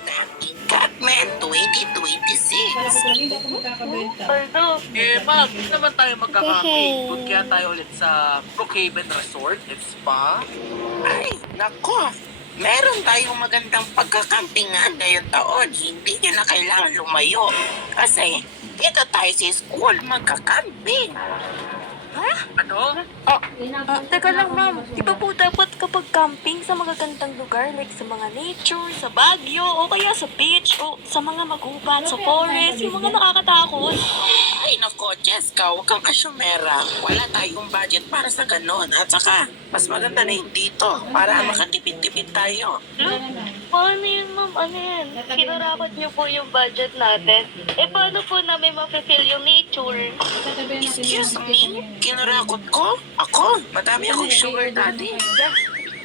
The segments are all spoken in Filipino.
tayo ng Catman 2026. Hindi ako magkakabenta. Ma'am, hindi naman tayo magkakaking. Good kaya tayo ulit sa Brookhaven Resort and Spa. Ay, nako. Meron tayong magandang pagkakampingan ngayong taon. Hindi nyo na kailangan lumayo. Kasi dito tayo sa school magkakamping. Ano? Teka lang ma'am, di ba po dapat kapag camping sa magagandang lugar like sa mga nature, sa Baguio, o kaya sa beach, o sa mga magubat, sa forest, yung mga nakakatakot? Ay, nako, Jessica, huwag kang kasyumera. Wala tayong budget para sa ganon. At saka, mas maganda na yung dito para makatipid-tipid tayo. Paano yun ma'am? Ano yan? Kinarapat niyo po yung budget natin. Paano po namin ma-fulfill yung nature? Excuse me? Kinurakot ko? Ako? Madami akong sugar daddy.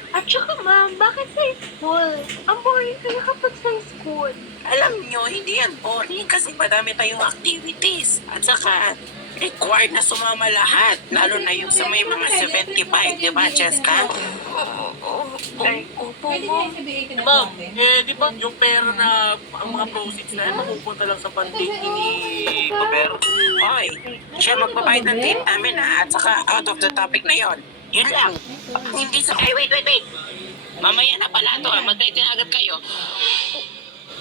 At saka ma'am, bakit sa school? Ang boring kaya kapag sa school. Alam nyo, hindi yan boring kasi madami tayong activities. At saka, required na sumama lahat. Lalo na yung sa may mga 75, di ba, Jessica? Opo Pwede ma'am. niya ibigay ka ng Ma'am, natin. di ba yung pera na ang mga proceeds na yan mapupunta lang sa pandiki ni Paper? Hoy, siya magbabayad ng date namin ha. At saka, out of the topic na yon. Yun lang. Hindi sa... Ay, wait. Mamaya na pala to ha. Mag-date na agad kayo.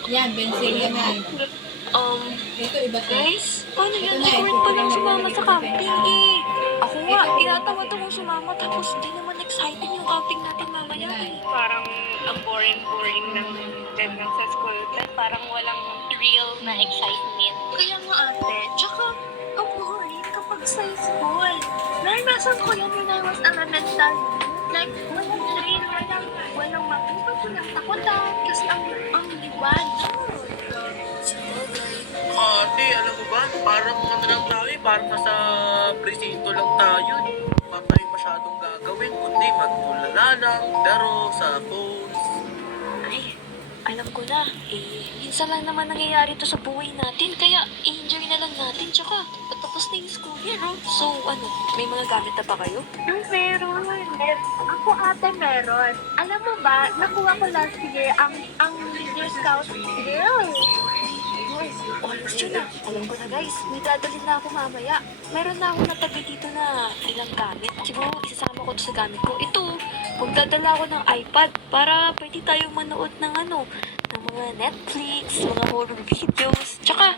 Yan, bensin yan yan. Ito, iba to. Guys, paano yun? Record pa lang sumama sa camping eh. Ako nga, tinatamad akong sumama tapos di naman exciting yung outing natin mamaya eh. Parang ang boring ng ganyan sa school. Like, parang walang real na excitement. Kaya nga ate, tsaka ang boring kapag sa school. Naranasan ko yan when I was elemental. Like, walang train, walang mapupunta, walang takutan. Kasi ang liwan. Ate, alam mo ba? Parang ano lang tayo eh. Parang nasa presinto lang tayo. Wala tayong masyadong gagawin. Kundi magtulala lang, laro sa phones. Ay, alam ko na. Minsan lang naman nangyayari to sa buhay natin. Kaya, enjoy na lang natin. Tsaka, patapos na yung school year, oh. So, may mga gamit na ba kayo? Meron. Ako ate meron. Alam mo ba, nakuha ko last year ang Leader Scout girl. Almost yun na. Alam ko na guys, may dadalhin na ako mamaya. Meron na akong natabi dito na ilang gamit. Siguro isasama ko to sa gamit ko. Ito, magdadala ako ng iPad para pwede tayong manood ng ng mga Netflix, mga horror videos. Tsaka,